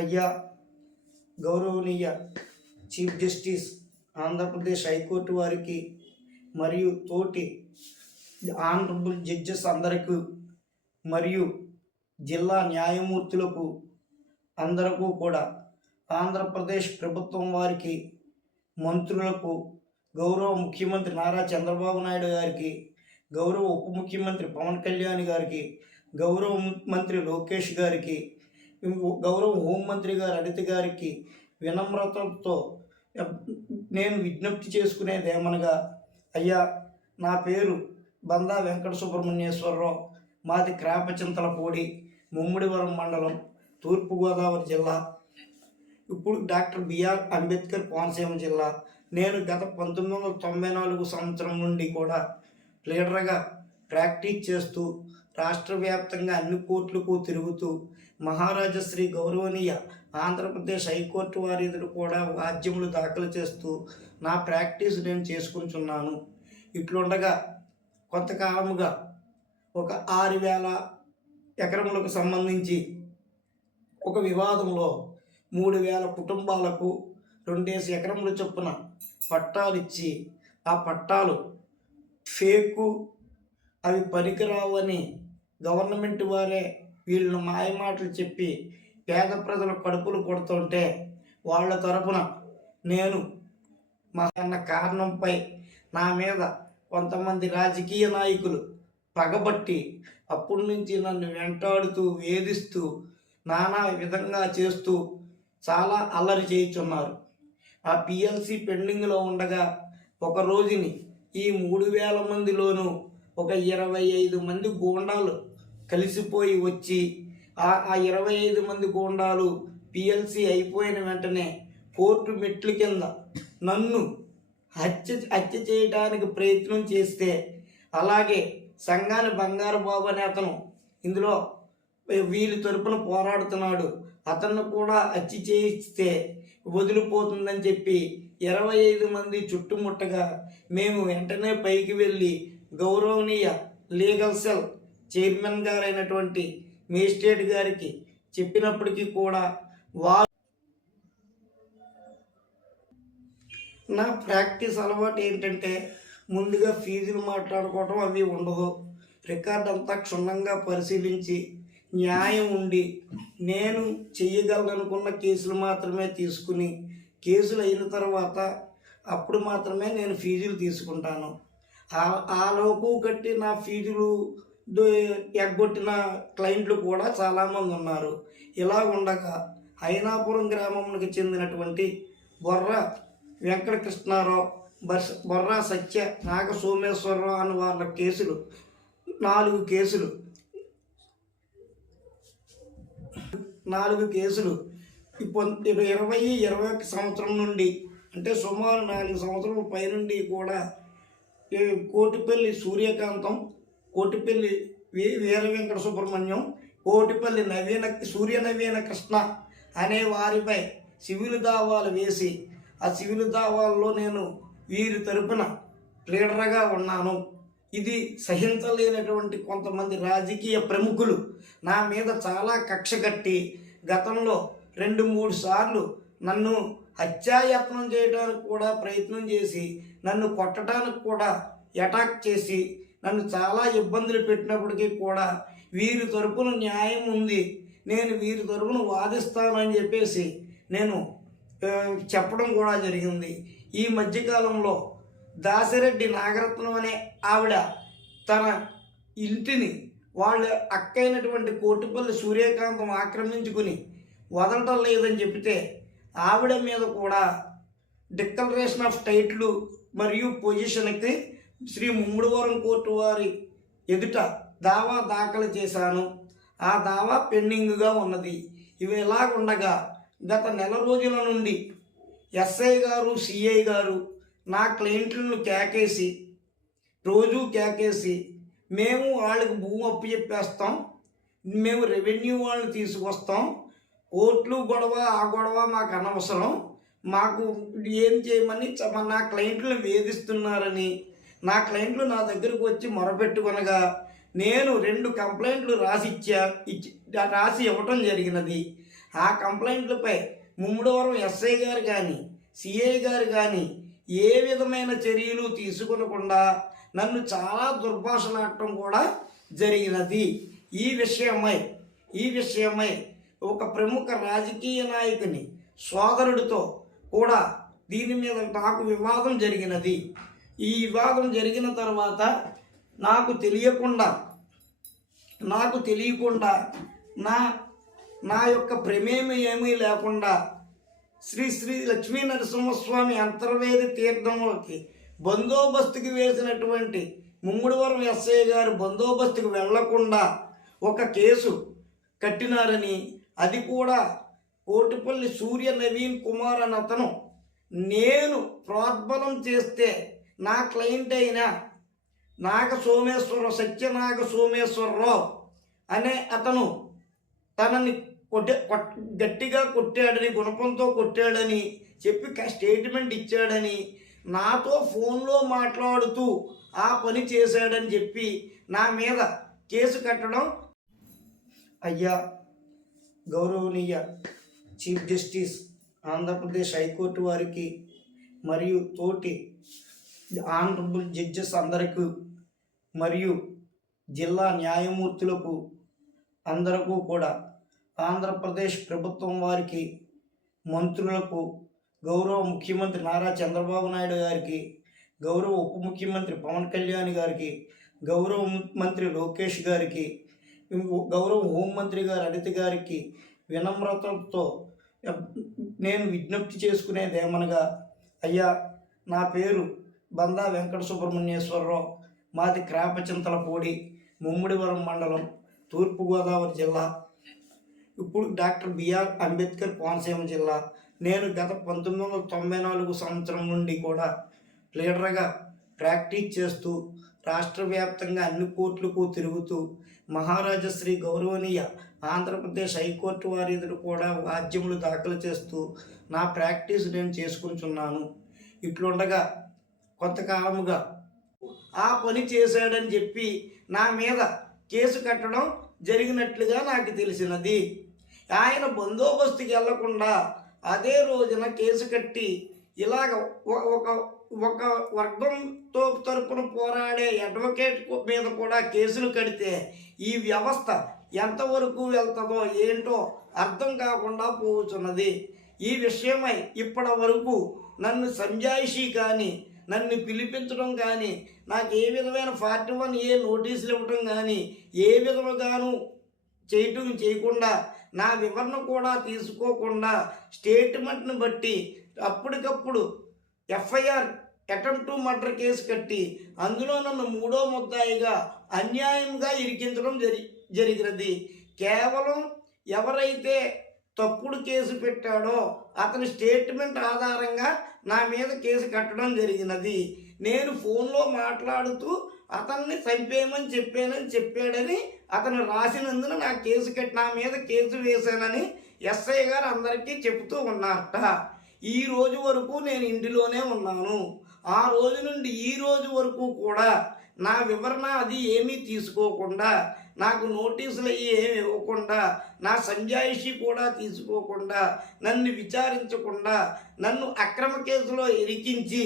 అయ్యా గౌరవనీయ chief justice Andhra Pradesh high court వారికి మరియు తోటి ఆనరబుల్ జడ్జెస్ అందరికీ మరియు జిల్లా న్యాయమూర్తులకు అందరికీ కూడా ఆంధ్రప్రదేశ్ ప్రభుత్వం వారికి మంత్రులకు గౌరవ ముఖ్యమంత్రి నారా చంద్రబాబు నాయుడు గారికి గౌరవ ఉప ముఖ్యమంత్రి పవన్ కళ్యాణ్ గారికి గౌరవ మంత్రి లోకేష్ గారికి గౌరవ హోంమంత్రి గారు అనిత గారికి వినమ్రతతో నేను విజ్ఞప్తి చేసుకునేది ఏమనగా, అయ్యా నా పేరు బందా వెంకట సుబ్రహ్మణ్యేశ్వరరావు, మాది క్రాపచింతలపూడి, ముమ్మిడివరం మండలం, తూర్పుగోదావరి జిల్లా. ఇప్పుడు డాక్టర్ బిఆర్ అంబేద్కర్ కోనసీమ జిల్లా. నేను గత 1994 సంవత్సరం నుండి కూడా లీడర్గా ప్రాక్టీస్ చేస్తూ రాష్ట్ర వ్యాప్తంగా అన్ని కోర్టులకు తిరుగుతూ మహారాజశ్రీ గౌరవనీయ ఆంధ్రప్రదేశ్ హైకోర్టు వారి ఎదురు కూడా వాద్యములు దాఖలు చేస్తూ నా ప్రాక్టీస్ నేను చేసుకుంటున్నాను. ఇట్లుండగా కొంతకాలముగా ఒక 6,000 ఎకరములకు సంబంధించి ఒక వివాదంలో 3,000 కుటుంబాలకు 2 ఎకరముల చొప్పున పట్టాలు ఇచ్చి ఆ పట్టాలు ఫేకు, అవి పనికిరావు అని గవర్నమెంట్ వారే వీళ్ళను మాయమాటలు చెప్పి పేద ప్రజల కడుపులు కొడుతుంటే వాళ్ళ తరపున నేను అన్న కారణంపై నా మీద కొంతమంది రాజకీయ నాయకులు పగబట్టి అప్పటి నుంచి నన్ను వెంటాడుతూ వేధిస్తూ నానా విధంగా చేస్తూ చాలా అల్లరి చేయుచున్నారు. ఆ పిఎల్సి పెండింగ్లో ఉండగా ఒక రోజుని ఈ 3,000 మందిలోనూ ఒక 25 మంది గూండాలు కలిసిపోయి వచ్చి ఆ 25 మంది గూండాలు పిఎల్సి అయిపోయిన వెంటనే కోర్టు మెట్ల కింద నన్ను హత్య చేయడానికి ప్రయత్నం చేస్తే, అలాగే సంఘాని బంగారు బాబు అనే అతను ఇందులో వీళ్ళ తరపున పోరాడుతున్నాడు, అతన్ని కూడా హత్య చేయిస్తే వదిలిపోతుందని చెప్పి 25 మంది చుట్టుముట్టగా మేము వెంటనే పైకి వెళ్ళి గౌరవనీయ లీగల్ సెల్ చైర్మన్ గారైనటువంటి మేజిస్ట్రేట్ గారికి చెప్పినప్పటికీ కూడా వారు నా ప్రాక్టీస్ అలవాటు ఏంటంటే ముందుగా ఫీజులు మాట్లాడుకోవడం అవి ఉండదు. రికార్డ్ అంతా క్షుణ్ణంగా పరిశీలించి న్యాయం ఉండి నేను చెయ్యగలనుకున్న కేసులు మాత్రమే తీసుకుని కేసులు అయిన తర్వాత అప్పుడు మాత్రమే నేను ఫీజులు తీసుకుంటాను. ఆ లోపు కట్టి నా ఫీజులు ఎగ్గొట్టిన క్లయింట్లు కూడా చాలామంది ఉన్నారు. ఇలా ఉండగా అయినాపురం గ్రామంకి చెందినటువంటి బొర్రా వెంకట కృష్ణారావు, బొర్రా సత్య, నాగ సోమేశ్వరరావు అని వాళ్ళ కేసులు 4 కేసులు 2021 సంవత్సరం నుండి, అంటే సుమారు 4 సంవత్సరాల పైనుండి కూడా కోటిపల్లి సూర్యకాంతం, కోటిపల్లి వీర వెంకట సుబ్రహ్మణ్యం, కోటిపల్లి సూర్య నవీన కృష్ణ అనే వారిపై సివిల్ దావాలు వేసి ఆ సివిల్ దావాల్లో నేను వీరి తరపున లీడర్గా ఉన్నాను. ఇది సహించలేనటువంటి కొంతమంది రాజకీయ ప్రముఖులు నా మీద చాలా కక్ష కట్టి గతంలో 2-3 సార్లు నన్ను హత్యాయత్నం చేయడానికి కూడా ప్రయత్నం చేసి నన్ను కొట్టడానికి కూడా అటాక్ చేసి నన్ను చాలా ఇబ్బందులు పెట్టినప్పటికీ కూడా వీరి తరపున న్యాయం ఉంది, నేను వీరి తరపున వాదిస్తానని చెప్పేసి నేను చెప్పడం కూడా జరిగింది. ఈ మధ్యకాలంలో దాసిరెడ్డి నాగరత్నం అనే ఆవిడ తన ఇంటిని వాళ్ళ అక్కైనటువంటి కోటిపల్లి సూర్యకాంతం ఆక్రమించుకుని వదలటం లేదని చెబితే ఆవిడ మీద కూడా డిక్లరేషన్ ఆఫ్ టైటిల్ మరియు పొజిషన్కి శ్రీ ముమ్మిడివరం కోర్టు వారి ఎదుట దావా దాఖలు చేశాను. ఆ దావా పెండింగ్గా ఉన్నది. ఇవి ఎలాగుండగా గత నెల రోజుల నుండి ఎస్ఐ గారు, సిఐ గారు నా క్లయింట్లను రోజు కేకేసి మేము వాళ్ళకి భూమి అప్పు చెప్పేస్తాం, మేము రెవెన్యూ వాళ్ళని తీసుకొస్తాం, కోర్టులు గొడవ ఆ గొడవ మాకు అనవసరం, మాకు ఏం చేయమని నా క్లయింట్లను వేధిస్తున్నారని నా క్లయింట్లు నా దగ్గరకు వచ్చి మొరపెట్టుకొనగా నేను 2 కంప్లైంట్లు రాసి ఇవ్వటం జరిగినది. ఆ కంప్లైంట్లపై ముమ్మడివరం ఎస్ఐ గారు కానీ సిఐ గారు కానీ ఏ విధమైన చర్యలు తీసుకొనకుండా నన్ను చాలా దుర్భాషలాడటం కూడా జరిగినది. ఈ విషయమై ఒక ప్రముఖ రాజకీయ నాయకుని సోదరుడితో కూడా దీని మీద నాకు వివాదం జరిగినది. ఈ వివాదం జరిగిన తర్వాత నాకు తెలియకుండా నా యొక్క ప్రమేయం ఏమీ లేకుండా శ్రీ శ్రీ లక్ష్మీ నరసింహస్వామి అంతర్వేది తీర్థంలోకి బందోబస్తుకి వేసినటువంటి ముమ్మడివరం ఎస్ఐ గారు బందోబస్తుకు వెళ్లకుండా ఒక కేసు కట్టినారని, అది కూడా కోటిపల్లి సూర్య నవీన్ కుమార్ అని అతను నేను ప్రోద్బలం చేస్తే నా క్లయింట్ అయిన సత్యనాగ సోమేశ్వరరావు అనే అతను తనని గట్టిగా కొట్టాడని, గుణపంతో కొట్టాడని చెప్పి స్టేట్మెంట్ ఇచ్చాడని, నాతో ఫోన్లో మాట్లాడుతూ ఆ పని చేశాడని చెప్పి నా మీద కేసు కట్టడం. అయ్యా గౌరవనీయ చీఫ్ జస్టిస్ ఆంధ్రప్రదేశ్ హైకోర్టు వారికి మరియు తోటి ఆనరబుల్ జడ్జెస్ అందరికీ మరియు జిల్లా న్యాయమూర్తులకు అందరికీ కూడా, ఆంధ్రప్రదేశ్ ప్రభుత్వం వారికి, మంత్రులకు, గౌరవ ముఖ్యమంత్రి నారా చంద్రబాబు నాయుడు గారికి, గౌరవ ఉప ముఖ్యమంత్రి పవన్ కళ్యాణ్ గారికి, గౌరవ మంత్రి లోకేష్ గారికి, గౌరవ హోంమంత్రి గారు అనిత గారికి వినమ్రతతో నేను విజ్ఞప్తి చేసుకునేది ఏమనగా, అయ్యా నా పేరు బందా వెంకట సుబ్రహ్మణ్యేశ్వరరావు, మాది క్రాపచింతలపూడి, ముమ్మడివరం మండలం, తూర్పుగోదావరి జిల్లా. ఇప్పుడు డాక్టర్ బిఆర్ అంబేద్కర్ కోనసీమ జిల్లా. నేను గత 1994 సంవత్సరం నుండి కూడా లీడర్గా ప్రాక్టీస్ చేస్తూ రాష్ట్ర వ్యాప్తంగా అన్ని కోర్టులకు తిరుగుతూ మహారాజశ్రీ గౌరవనీయ ఆంధ్రప్రదేశ్ హైకోర్టు వారి ఎదురు కూడా వాద్యములు దాఖలు చేస్తూ నా ప్రాక్టీస్ నేను చేసుకుంటున్నాను. ఇట్లుండగా కొంతకాలముగా ఆ పని చేశాడని చెప్పి నా మీద కేసు కట్టడం జరిగినట్లుగా నాకు తెలిసినది. ఆయన బందోబస్తుకి వెళ్లకుండా అదే రోజున కేసు కట్టి ఇలాగ ఒక వర్గంతో తరపున పోరాడే అడ్వకేట్ మీద కూడా కేసులు కడితే ఈ వ్యవస్థ ఎంతవరకు వెళ్తుందో ఏంటో అర్థం కాకుండా పోతున్నది. ఈ విషయమై ఇప్పటి వరకు నన్ను సంజాయిషీ కానీ, నన్ను పిలిపించడం కానీ, నాకు ఏ విధమైన 41A నోటీసులు ఇవ్వటం కానీ ఏ విధముగాను చేయకుండా, నా వివరణ కూడా తీసుకోకుండా స్టేట్మెంట్ని బట్టి అప్పటికప్పుడు FIR attempt to murder case కట్టి అందులో నన్ను 3వ ముద్దాయిగా అన్యాయంగా ఇరికించడం జరిగినది. కేవలం ఎవరైతే తప్పుడు కేసు పెట్టాడో అతని స్టేట్మెంట్ ఆధారంగా నా మీద కేసు కట్టడం జరిగినది. నేను ఫోన్లో మాట్లాడుతూ అతన్ని చంపేయమని చెప్పాడని అతను రాసినందున నా మీద కేసు వేశానని ఎస్ఐ గారు అందరికీ చెబుతూ ఉన్నారట. ఈ రోజు వరకు నేను ఇంటిలోనే ఉన్నాను. ఆ రోజు నుండి ఈ రోజు వరకు కూడా నా వివరణ అది ఏమీ తీసుకోకుండా, నాకు నోటీసులు ఏమి ఇవ్వకుండా, నా సంజాయిషీ కూడా తీసుకోకుండా, నన్ను విచారించకుండా, నన్ను అక్రమ కేసులో ఇరికించి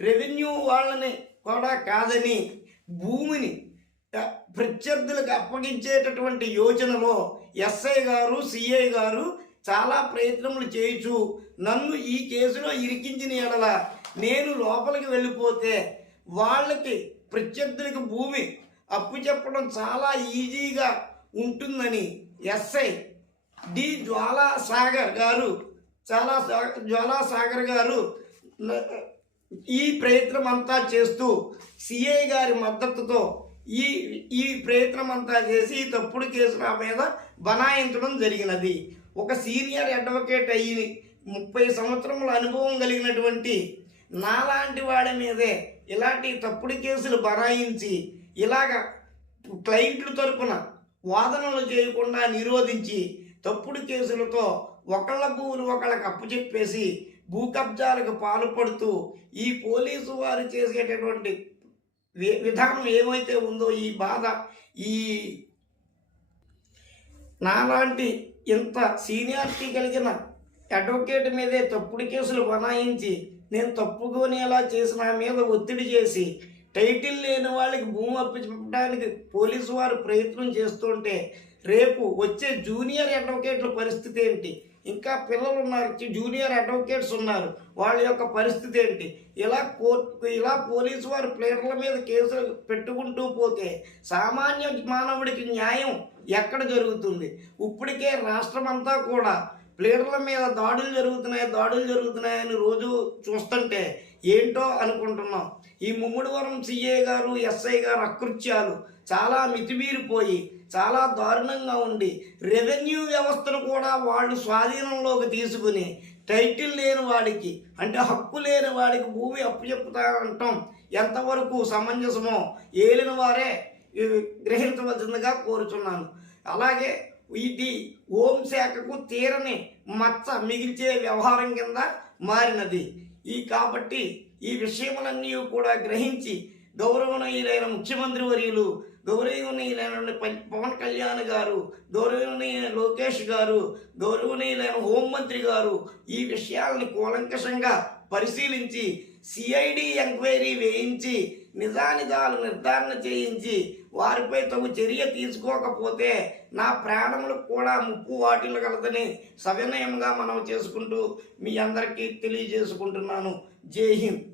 రెవెన్యూ వాళ్ళని కూడా కాదని భూమిని ప్రత్యర్థులకు అప్పగించేటటువంటి యోచనలో ఎస్ఐ గారు సిఐ గారు చాలా ప్రయత్నములు చేయించు నన్ను ఈ కేసులో ఇరికించిన ఎడల నేను లోపలికి వెళ్ళిపోతే వాళ్ళకి ప్రత్యర్థులకు భూమి అప్పు చెప్పడం చాలా ఈజీగా ఉంటుందని ఎస్ఐ డి జ్వాలాసాగర్ గారు ఈ ప్రయత్నం అంతా చేస్తూ సిఐ గారి మద్దతుతో ఈ ప్రయత్నం అంతా చేసి ఈ తప్పుడు కేసు నా మీద బనాయించడం జరిగినది. ఒక సీనియర్ అడ్వకేట్ అయ్యి 30 సంవత్సరముల అనుభవం కలిగినటువంటి నాలాంటి వాడి మీదే ఇలాంటి తప్పుడు కేసులు బనాయించి ఇలాగ క్లయింట్ల తరపున వాదనలు చేయకుండా నిరోధించి తప్పుడు కేసులతో ఒకళ్ళ భూములు ఒకళ్ళకి అప్పుచెప్పేసి భూ కబ్జాలకు పాల్పడుతూ ఈ పోలీసు వారు చేసేటటువంటి విధానం ఏమైతే ఉందో ఈ బాధ ఈ నాలాంటి ఇంత సీనియారిటీ కలిగిన అడ్వకేట్ మీదే తప్పుడు కేసులు బనాయించి నేను తప్పుకొనేలా చేసి నా మీద ఒత్తిడి చేసి టైటిల్ లేని వాళ్ళకి భూమి అప్పించడానికి పోలీసు వారు ప్రయత్నం చేస్తుంటే రేపు వచ్చే జూనియర్ అడ్వకేట్ల పరిస్థితి ఏంటి? ఇంకా పిల్లలు ఉన్నారు, జూనియర్ అడ్వకేట్స్ ఉన్నారు, వాళ్ళ యొక్క పరిస్థితి ఏంటి? ఇలా పోలీసు వారు ప్లేయర్ల మీద కేసులు పెట్టుకుంటూ పోతే సామాన్య మానవుడికి న్యాయం ఎక్కడ జరుగుతుంది? ఇప్పటికే రాష్ట్రం అంతా కూడా ప్లేయర్ల మీద దాడులు జరుగుతున్నాయని రోజు చూస్తుంటే ఏంటో అనుకుంటున్నాం. ఈ ముమ్మడివరం సిఏ గారు, ఎస్ఐ గారు అకృత్యాలు చాలా మితిమీరిపోయి చాలా దారుణంగా ఉండి రెవెన్యూ వ్యవస్థను కూడా వాళ్ళు స్వాధీనంలోకి తీసుకుని టైటిల్ లేని వాడికి, అంటే హక్కు లేని వాడికి భూమి అప్పచెప్పుతా అంటాం ఎంతవరకు సమంజసమో ఏలిన వారే గ్రహించవలసిందిగా కోరుచున్నాను. అలాగే ఇది హోంశాఖకు తీరని మచ్చ మిగిల్చే వ్యవహారం కింద మారినది. కాబట్టి ఈ విషయములన్నీ కూడా గ్రహించి గౌరవనీయులైన ముఖ్యమంత్రి వర్యులు, గౌరవనీయులైన పవన్ కళ్యాణ్ గారు, గౌరవనీయులైన లోకేష్ గారు, గౌరవనీయులైన హోంమంత్రి గారు ఈ విషయాలను కూలంకషంగా పరిశీలించి సిఐడి ఎంక్వైరీ వేయించి నిజానిజాలు నిర్ధారణ చేయించి వారిపై తగు చర్య తీసుకోకపోతే నా ప్రాణములకు కూడా ముప్పు వాటిల్లగలదని సవినయంగా మనవి చేసుకుంటూ మీ అందరికీ తెలియజేసుకుంటున్నాను. జై హింద్.